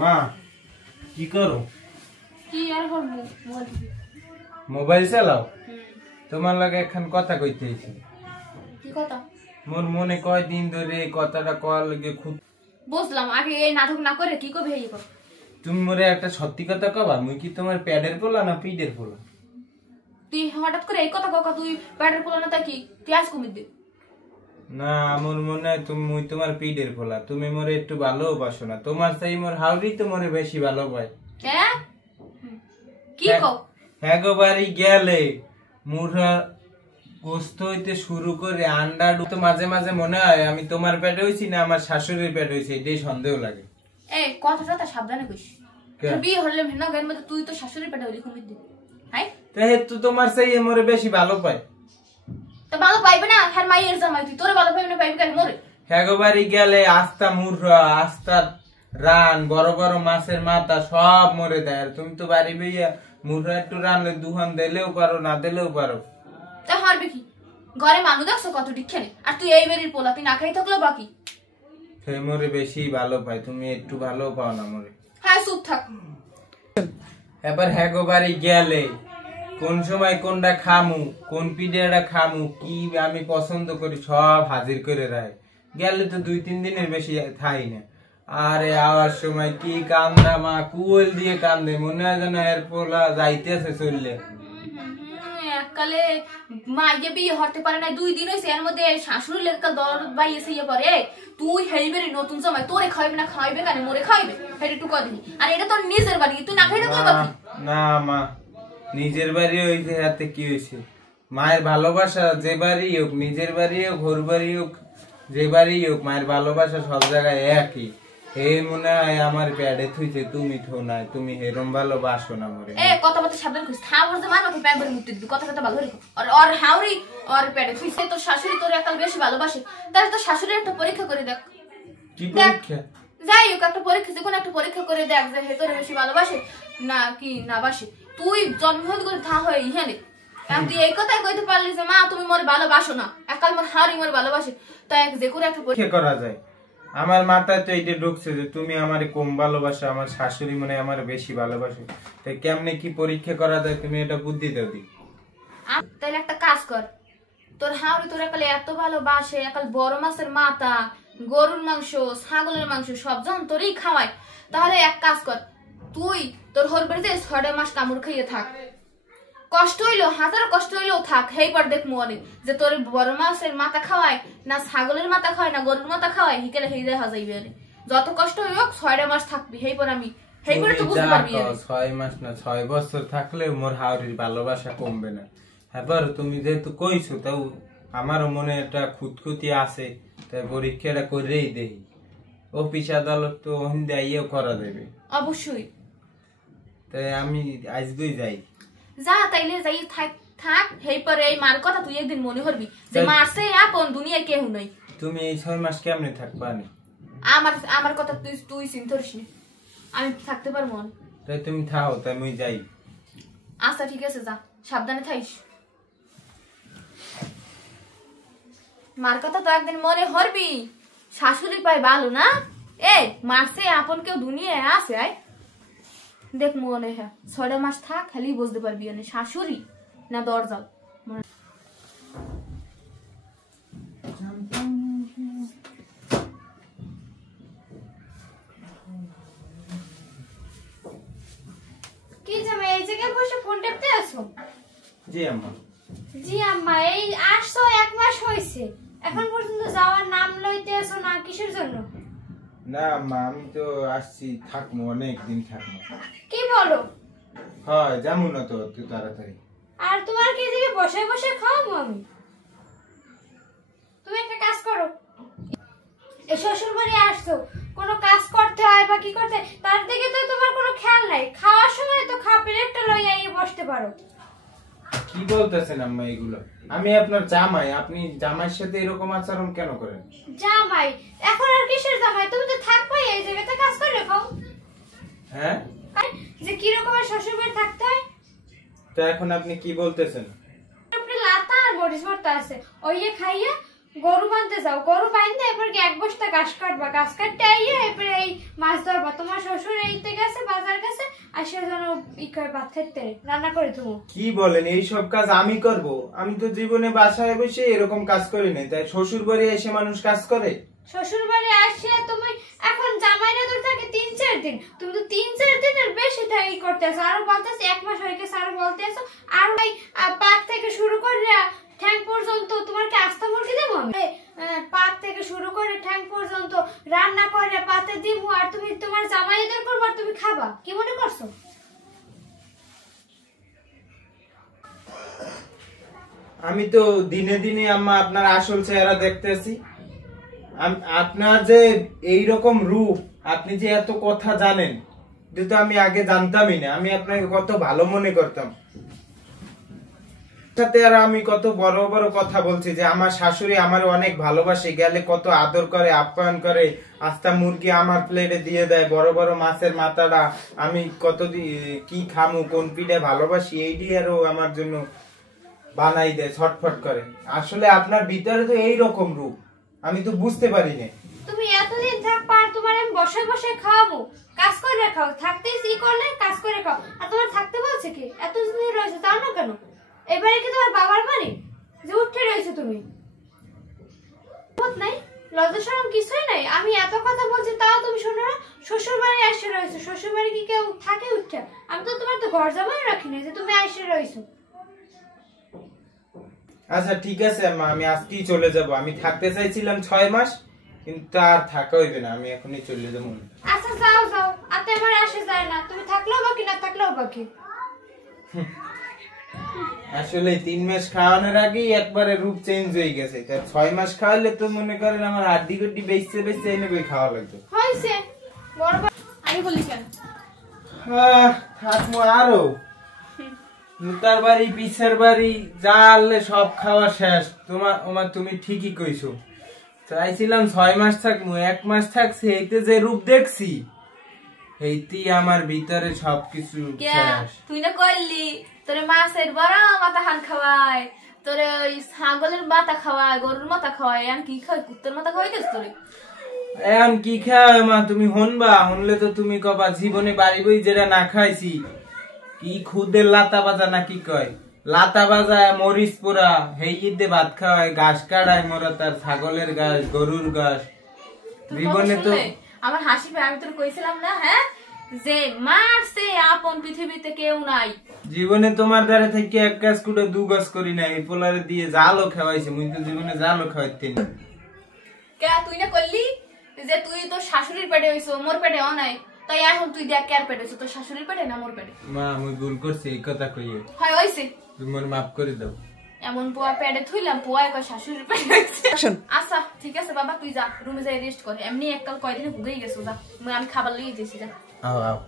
মা কি করো? কি আর করব? মোবাইল চালাও। তোমার লাগে এখন কথা কইতেছি। কি কথা? মোর মনে কয় দিন ধরে কথাটা কওয়ার লাগে খুব বুঝলাম। আগে এই নাটক না করে কি কবে এই কর। তুমি মোরে একটা সত্যি কথা কবা, মুই কি তোমার প্যাডের পোলা না পিডের পোলা? তুই হঠাৎ করে এই কথা ককা তুই প্যাডের পোলা না কি তুই আজ কমি দে। না, আমার মনে হয় মুই তোমার পিডের পোলা। তুমি মোরে একটু ভালোবাসো না। তোমার চাই মোর হাউরি তো মোরে বেশি ভালো পায়। হ্যাঁ কি কও? হ্যাঁ গো, বাড়ি গেলে মুরা গোস্ত হইতে শুরু করে আন্ডা তো মাঝে মাঝে মনে হয় আমি তোমার পেটে হইছি না আমার শাশুড়ির পেটে হইছি, এটাই সন্দেহ লাগে। এই কথাটা তো সাবধানে কইস। তোর বিয়ে হলে ভিন্ন গায়ের মধ্যে তুই তো শাশুড়ির পেটে হইলি কমি দে। হাই তো তোমার চাই মোরে বেশি ভালো পায়। তো ভালো পাইবে না? হ্যাঁ মাইয়ের জামাই তুই তোরে ভালো পাইবে না পাইবে কেন মোরে? হ্যাঁ গো, বাড়ি গেলে আস্তা মুররা আস্তা রান বড় বড় মাছের মাথা সব মরে দেয়। আর তুমি তো বাড়ি বইয়া মুররা একটু রানলে দুহান দিলেও পারো না দিলেও পারো। তা হারবে কি? ঘরে মানুষ দেখছো কত ডিক্ষানে, আর তুই এই বেরির পোলা তুই না খাই থাকলো বাকি। সে মোরে বেশি ভালো পায়, তুমি একটু ভালো পাও না মোরে। হ্যাঁ চুপ থাক। এবার হ্যাঁ গো, বাড়ি গেলে কোন সময় কোনটা খামু, কোন পিডিয়াটা খামু, কি আমি পছন্দ করি সব হাজির করে রায়। গেলে তো 2-3 দিনের বেশি থাই না। আরে আওয়ার সময় কি কান্দা মা, কুল দিয়ে কান্দে, মনে হয় যেন এর পোলা যাইতেছে চললে। এককালে মাইয়ে বিয়ে হতে পারে না 2 দিন হয়েছে, এর মধ্যে শাশুড়ি লেখা দরদ বাইয়েছে ইয়ে পরে তুই হেইবেরি নতুন জামাই তোরে খাইবে না খাইবে কেন মোরে খাইবে এটা একটু কদিনি। আর এটা তোর নিজের বাড়ি, তুই না খাইলে তোর বাকি না মা, নিজের বাড়ি হইছে হাতে কি হয়েছে? মায়ের ভালোবাসা যে বাড়ি হোক, নিজের বাড়ি হোক ঘর বাড়ি হোক যে বাড়ি হোক, মায়ের ভালোবাসা সব জায়গায় একই। হে মনে হয় আমার প্যাডে থুইছে, তুমি ঠো নাই, তুমি হেরম ভালোবাসো না মোরে। কথা বলতে সাবধান করিস। থাম বলতে মান ওকে প্যাড করে মুক্তি দিবি, কথা কথা ভালো রেখো। আর হাউরি আর প্যাডে থুইছে তোর শাশুড়ি তোর একাল বেশি ভালোবাসে, তাহলে তোর শাশুড়ির একটা পরীক্ষা করে দেখ। কি পরীক্ষা? যাই হোক একটা পরীক্ষা, যে কোনো একটা পরীক্ষা করে দেখ যে হে তোর বেশি ভালোবাসে না কি না বাসে। তুই জন্মহত করে থা হয়ে ইহানে তুই এই কথাই কইতে পারলি যে মা তুমি মোরে ভালোবাসো না, একাল মোর হাউরি মোরে ভালোবাসে, তাই যে করে একটা পরীক্ষা করা যায়। আমার মাথায় তো এইটা ঢুকছে যে তুমি আমারে কম ভালোবাসো, আমার শাশুড়ি মনে আমার বেশি ভালোবাসে। তাই কেমনে কি পরীক্ষা করা যায় তুমি এটা বুদ্ধি দাও দি। তাইলে একটা কাজ কর, তোর হাউরি তোর একালে এত ভালোবাসে, একাল বড় মাছের মাথা, গরুর মাংস, ছাগলের মাংস সব যখন তোরই খাওয়ায়, তাহলে এক কাজ কর, তুই তোর হর বাড়িতে 6 মাস কামড় খাইয়ে থাক। কষ্ট হইলো, হাজার কষ্ট হইলেও থাক, হেই পর দেখ মনে যে তোর বড় মাছের মাথা খাওয়ায় না ছাগলের মাথা খাওয়ায় না গরুর মাথা খাওয়ায়, হিকেলে হেই দেখা যাইবে। যত কষ্ট হইব 6 মাস থাকবি, হেই পর আমি হেই পরে তো বুঝতে পারবি। 6 মাস না 6 বছর থাকলে মোর হাওরির ভালোবাসা কমবে না। এবার তুমি যেহেতু কইছো, তাও আমারও মনে একটা খুঁতখুতি আছে, তাই পরীক্ষাটা করেই দেখি। অফিস আদালত তো হিন্দে আইয়াও করা যাবে অবশ্যই। তাই আমি আজকেই যাই। যা তাইলে যাই থাক থাক, হেই পরে এই মার কথা তুই একদিন মনে করবি যে মারছে আপন দুনিয়ায় কেউ নাই। তুমি এই 6 মাস কেমনে থাকবা? আমার আমার কথা তুই চিন্তা করিস না, আমি থাকতে পারবো না। তাই তুমি থাও, তাই আমি যাই। আচ্ছা ঠিক আছে, যা সাবধানে থাইস। মার কথা তো একদিন মনে হরবি, শাশুড়ি পাই ভালো না, এ মারছে আপন কেউ দুনিয়ায় আছে। আয় দেখ মনে হ্যাঁ 6 মাস থাক, খালি বুঝতে পারবি শাশুড়ি না দরজাল। কি জামাই এই জায়গায় বসে ফোন টেপতে আছো? জি আম্মা। জি আম্মা, এই আসছো 1 মাস হয়েছে, এখন পর্যন্ত যাওয়ার নাম লইতে আছো না, কিসের জন্য? না আম্মা, আমি তো আসছি, থাকবো অনেক দিন থাকবো। কি বলো? হয় যেমন না তো তুই তাড়াতাড়ি। আর তোমার কি দিকে বসে বসে খাওয়াবো আমি? তুমি একটা কাজ করো, এই শ্বশুর বাড়ি আসছো, কোনো কাজ করতে হয় বা কি করতে, তার দিকে তো তোমার কোনো খেয়াল নাই। খাওয়ার সময় তো প্লেটটা লইয়া এই বসতে পারো। কি বলতেছেন আম্মা এগুলো? আমি আপনার জামাই, আপনি জামাইয়ের সাথে এরকম আচরণ কেন করেন? জামাই? এখন আর কিসের জামাই? তুমি তো থাকবাই এই জায়গাতে, কাজ করে খাও। হ্যাঁ, যে কি রকমের শ্বশুর বাড়ি থাকতে হয়। তো এখন আপনি কি বলতেছেন? আপনি লাতা আর মরিচ ভর্তা আছে, ওই খাইয়া গরু বাঁধতে যাও, গরু বাঁধতে এরপর কি 1 বস্তা ঘাস কাটবা, ঘাস কাটতে আইয়া এরপরে এই মাছ ধরবা, তোমার শ্বশুর এইতে গেছে বাজার গেছে, আর সে যেন ভাত খেতে রান্না করে তুমি। কি বলেন, এই সব কাজ আমি করব? আমি তো জীবনে বাসায় বসে এরকম কাজ করি নাই, তাই শ্বশুর বাড়ি এসে মানুষ কাজ করে? শ্বশুর বাড়ি আসিয়া তুমি এখন জামাইরা তোর থাকে 3-4 দিন, তুমি তো 3-4 দিনের বেশি থাকি করতেছো। আরো বলতেছো 1 মাস হয়ে গেছে, আরো বলতেছো আর ভাই পাক থেকে শুরু করে ঠ্যাং পর্যন্ত তোমার কি আস্তা মুরগি দেবো আমি? পাক থেকে শুরু করে ঠ্যাং পর্যন্ত রান্না করে পাতে দিব, আর তুমি তোমার জামাইদের করবো আর তুমি খাবা? কি মনে করছো? আমি তো দিনে দিনে আম্মা আপনার আসল চেহারা দেখতেছি। আপনার যে এইরকম রূপ, আপনি যে এত কথা জানেন, এটা তো আমি আগে জানতামই না। আমি আপনাকে কত ভালো মনে করতাম, সাথে আর আমি কত বড় বড় কথা বলছি যে আমার শাশুড়ি আমার অনেক ভালোবাসে, গেলে কত আদর করে, আপ্যায়ন করে, আস্তা মুরগি আমার প্লেটে দিয়ে দেয়, বড় বড় মাছের মাথাটা আমি কত কি খামু, কোন পিঠে ভালোবাসি, এইটি আরো আমার জন্য বানাই দেয়, ছটফট করে। আসলে আপনার ভিতরে তো এইরকম রূপ, আমি তো বুঝতে পারি না। তুমি এতদিন থাকবা আর তোমার আমি বসে বসে খাওয়াবো? কাজ করে খাও, থাকতেই ই করলে কাজ করে খাও। আর তোমার থাকতে বলছে কি? এতদিন রয়েছে তাও না কেন? এবারে কি তোমার বাবার বাড়ি যে উঠে রয়েছে তুমি? নাই লজ্জা শরম কিছুই নাই। আমি এত কথা বলছি তাও তুমি শোনো না? শ্বশুর বাড়ি এসে রয়েছে, শ্বশুর বাড়ি কি কেউ থাকে উঠে? আমি তো তোমার তো ঘর জামাই রাখিনি যে তুমি এসে রয়েছো। আচ্ছা ঠিক আছে আম্মা, আমি আজকেই চলে যাব। আমি থাকতে চাইছিলাম 6 মাস, কিন্তু আর থাকা হইবে না, আমি এখনই চলে যাবো। আচ্ছা যাও যাও, আতে আমার আসে যায় না, তুমি থাকলেও বাকি না থাকলেও বাকি। আসলে 3 মাস খাওয়ানোর আগেই একবারে রূপ চেঞ্জ হয়ে গেছে। 6 মাস খাওয়ালে তো মনে করেন আমার হাড্ডি গুড্ডি বেচতে বেচতে এনে বই খাওয়া লাগতো। হয়েছে বড় আমি বলি কেন থাকবো আরো। মুতার বাড়ি পিছের বাড়ি যা আনলে সব খাওয়া শেষ। তুমি ঠিকই কইছো, চাইছিলাম 6 মাস থাকবো, 1 মাস থাকছি, এইতে যে রূপ দেখছি এইটি আমার ভিতরে সবকিছু শেষ। তুই না করলি তোরে মাছের বড় মাথা খান খাওয়ায়, তোরে ওই ছাগলের মাথা খাওয়ায়, গরুর মাথা খাওয়ায়, এখন কি খাওয়াই? কুত্তের মাথা খাওয়াই গেছ তোরে? এখন কি খাওয়ায় মা? তুমি হনবা, হনলে তো তুমি কবা জীবনে বাড়ি বই যেটা না খাইছি। কি খুদের লাতা বাজা নাকি কয়, লাতা বাজায় মরিচ পোড়া, হেই ঈদে ভাত খাওয়ায়, ঘাস কাটায় মোরা তার ছাগলের ঘাস, গরুর ঘাস। জীবনে তো আমার হাসি পায়। আমি তোর কইছিলাম না হ্যাঁ যে মারছে আপন পৃথিবীতে কেউ নাই। জীবনে তোমার দ্বারা থেকে 1 গাছ কুটে 2 গাছ করি না, এই পোলারে দিয়ে জালও খাওয়াইছে, মুই তো জীবনে জালও খাওয়াইতে না। কে তুই না করলি যে তুই তোর শাশুড়ির পেটে হইছো, মোর পেটে নাই, তাই এখন তুই দেখ কার পেটে হইছো, তোর শাশুড়ির পেটে না মোর পেটে? মা আমি ভুল করছি, এই কথা কইয়ে হয় হইছে, তুমি মোর মাফ করে দাও। এমন পোয়া পেটে থইলাম, পোয়া কয় শাশুড়ির পেটে হইছে। আচ্ছা ঠিক আছে বাবা, তুই যা রুমে যাই রেস্ট কর, এমনি এককাল কয়দিন ভুগেই গেছো, যা আমি খাবার লইয়ে যাইছি, যা। আও আও।